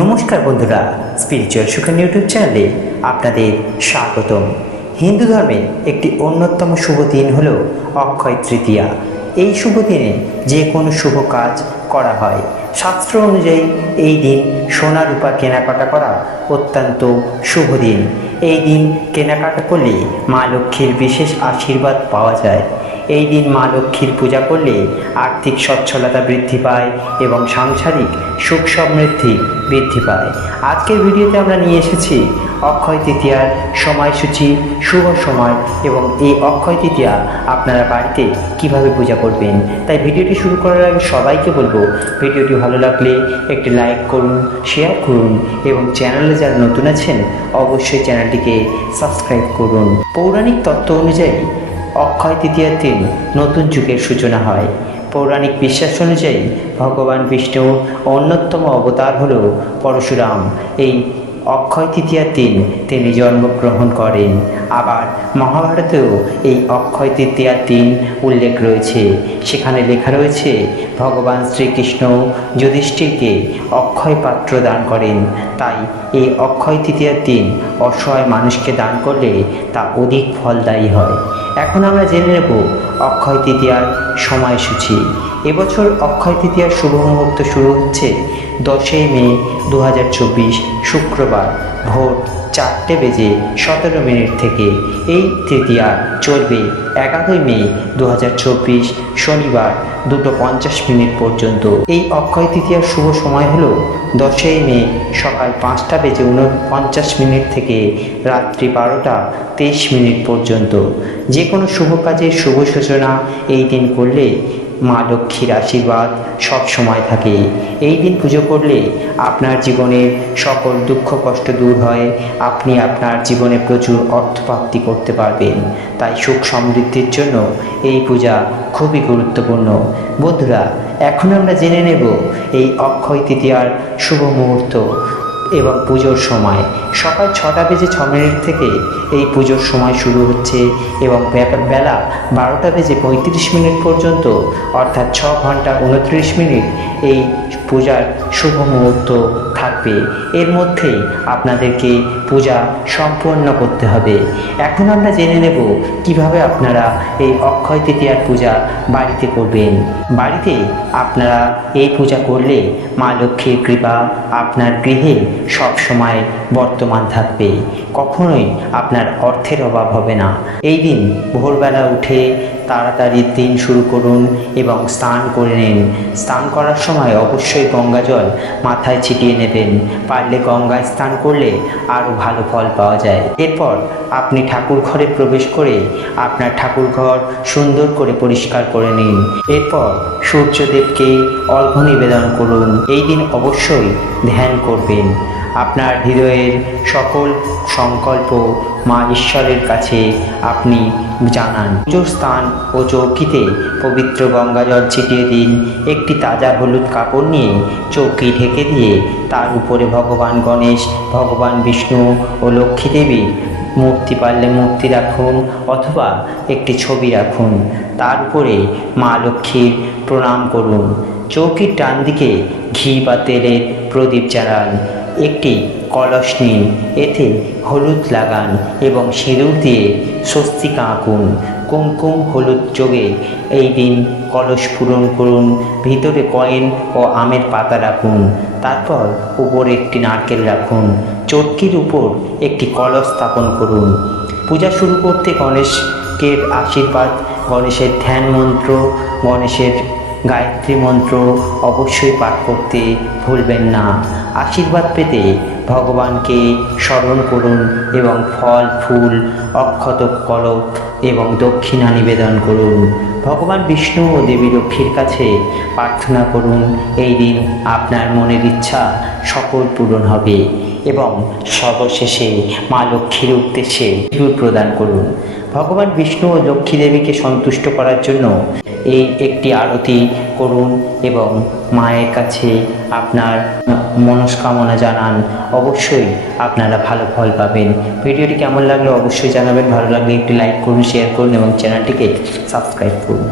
নমস্কার বন্ধুরা, spiritual Sukhan YouTube চ্যানেলে আপনাদের স্বাগতম। হিন্দু ধর্মের একটি অন্যতম শুভ দিন হল অক্ষয় তৃতীয়া। এই শুভ দিনে যে কোনো শুভ কাজ করা হয়। শাস্ত্র অনুযায়ী এই দিন সোনা রূপা কেনাকাটা করা অত্যন্ত শুভ দিন। এই দিন কেনাকাটা করলে মা লক্ষ্মীর বিশেষ আশীর্বাদ পাওয়া যায়। এই দিন মা লক্ষ্মীর পূজা করলে আর্থিক সচ্ছলতা বৃদ্ধি পায় এবং সাংসারিক সুখ সমৃদ্ধি বৃদ্ধি পায়। আজকের ভিডিওতে আমরা নিয়ে এসেছি অক্ষয় তৃতীয়ার সময়সূচি, শুভ সময় এবং এই অক্ষয় তৃতীয়া আপনারা বাড়িতে কিভাবে পূজা করবেন। তাই ভিডিওটি শুরু করার আগে সবাইকে বলবো, ভিডিওটি ভালো লাগলে একটি লাইক করুন, শেয়ার করুন এবং চ্যানেলে যারা নতুন আছেন অবশ্যই চ্যানেলটিকে সাবস্ক্রাইব করুন। পৌরাণিক তত্ত্ব অনুযায়ী অক্ষয় তৃতীয়ার দিন নতুন যুগের সূচনা হয়। পৌরাণিক বিশ্বাস অনুযায়ী ভগবান বিষ্ণুর অন্যতম অবতার হল পরশুরাম। এই অক্ষয় তৃতীয়ার দিন তিনি জন্মগ্রহণ করেন। আবার মহাভারতেও এই অক্ষয় তৃতীয়ার দিন উল্লেখ রয়েছে। সেখানে লেখা রয়েছে ভগবান শ্রীকৃষ্ণ যুধিষ্ঠিরকে অক্ষয় পাত্র দান করেন। তাই এই অক্ষয় তৃতীয়ার দিন অসহায় মানুষকে দান করলে তা অধিক ফলদায়ী হয়। এখন আমরা জেনে নেব অক্ষয় তৃতীয়ার সময়সূচি। এবছর অক্ষয় তৃতীয়ার শুভ মুহূর্ত শুরু হচ্ছে 10ই মে 2024 শুক্রবার ভোর 4:17 থেকে। এই তৃতীয়া চলবে 11ই মে 2024 শনিবার 2:50 পর্যন্ত। এই অক্ষয় তৃতীয়ার শুভ সময় হলো 10ই মে সকাল 5:49 থেকে রাত্রি 12:23 পর্যন্ত। যে কোনো শুভ কাজের শুভ সূচনা এই দিন করলে মা লক্ষ্মীর আশীর্বাদ সব সময় থাকে। এই দিন পুজো করলে আপনার জীবনের সকল দুঃখ কষ্ট দূর হয়। আপনি আপনার জীবনে প্রচুর অর্থপ্রাপ্তি করতে পারবেন। তাই সুখ সমৃদ্ধির জন্য এই পূজা খুবই গুরুত্বপূর্ণ। বন্ধুরা, এখন আমরা জেনে নেব এই অক্ষয় তৃতীয়ার শুভ মুহূর্ত এবং পুজোর সময়। সকাল 6:06 থেকে এই পুজোর সময় শুরু হচ্ছে এবং বেলা 12:35 পর্যন্ত, অর্থাৎ 6 ঘন্টা 29 মিনিট এই পূজার শুভ মুহূর্ত থাকবে। এর মধ্যেই আপনাদেরকে পূজা সম্পন্ন করতে হবে। এখন আমরা জেনে নেব কিভাবে আপনারা এই অক্ষয় তৃতীয়ার পূজা বাড়িতে করবেন। বাড়িতে আপনারা এই পূজা করলে মা লক্ষ্মীর কৃপা আপনার গৃহে সব সময় বর্তমান থাকবে। কখনোই আপনার অর্থের অভাব হবে না। এই দিন ভোরবেলা উঠে তাড়াতাড়ি দিন শুরু করুন এবং স্নান করে নিন। স্নান করার সময় অবশ্যই গঙ্গা জল মাথায় ছিটিয়ে নেবেন। পারলে গঙ্গায় স্নান করলে আরও ভালো ফল পাওয়া যায়। এরপর আপনি ঠাকুর ঘরে প্রবেশ করে আপনার ঠাকুর ঘর সুন্দর করে পরিষ্কার করে নিন। এরপর সূর্যদেবকে অর্ঘ্য নিবেদন করুন। এই দিন অবশ্যই ধ্যান করবেন। আপনার হৃদয়ের সকল সংকল্প মা ঈশ্বরের কাছে আপনি জানান। পুজোর স্থান ও চৌকিতে পবিত্র গঙ্গা জল ছিটিয়ে দিন। একটি তাজা হলুদ কাপড় নিয়ে চৌকি ঢেকে দিয়ে তার উপরে ভগবান গণেশ, ভগবান বিষ্ণু ও লক্ষ্মী দেবীর মূর্তি, পারলে মূর্তি রাখুন অথবা একটি ছবি রাখুন। তার উপরে মা লক্ষ্মীর প্রণাম করুন। চৌকির ডান দিকে ঘি বা তেলের প্রদীপ জ্বালান। একটি কলস নিন, এতে হলুদ লাগান এবং সিঁদুর দিয়ে স্বস্তিকা আঁকুন। কুমকুম হলুদ যোগে এই দিন কলস পূরণ করুন। ভিতরে কয়েন ও আমের পাতা রাখুন। তারপর উপরে একটি নারকেল রাখুন। চটকির উপর একটি কলস স্থাপন করুন। পূজা শুরু করতে গণেশের আশীর্বাদ, গণেশের ধ্যান মন্ত্র, গণেশের গায়ত্রী মন্ত্র অবশ্যই পাঠ করতে ভুলবেন না। আশীর্বাদ পেতে ভগবানকে স্মরণ করুন এবং ফল, ফুল, অক্ষত, কলপ এবং দক্ষিণা নিবেদন করুন। ভগবান বিষ্ণু ও দেবী লক্ষ্মীর কাছে প্রার্থনা করুন এই দিন আপনার মনের ইচ্ছা সকল পূরণ হবে এবং সর্বশেষে মা লক্ষ্মীর উদ্দেশ্যে সিঁদুর প্রদান করুন। ভগবান বিষ্ণু ও লক্ষ্মী দেবীকে সন্তুষ্ট করার জন্য এই একটি আরতি করুন এবং মায়ের কাছে আপনার মনস্কামনা জানান। অবশ্যই আপনারা ভালো ফল পাবেন। ভিডিওটি কেমন লাগলো অবশ্যই জানাবেন। ভালো লাগলে একটি লাইক করুন, শেয়ার করুন এবং চ্যানেলটিকে সাবস্ক্রাইব করুন।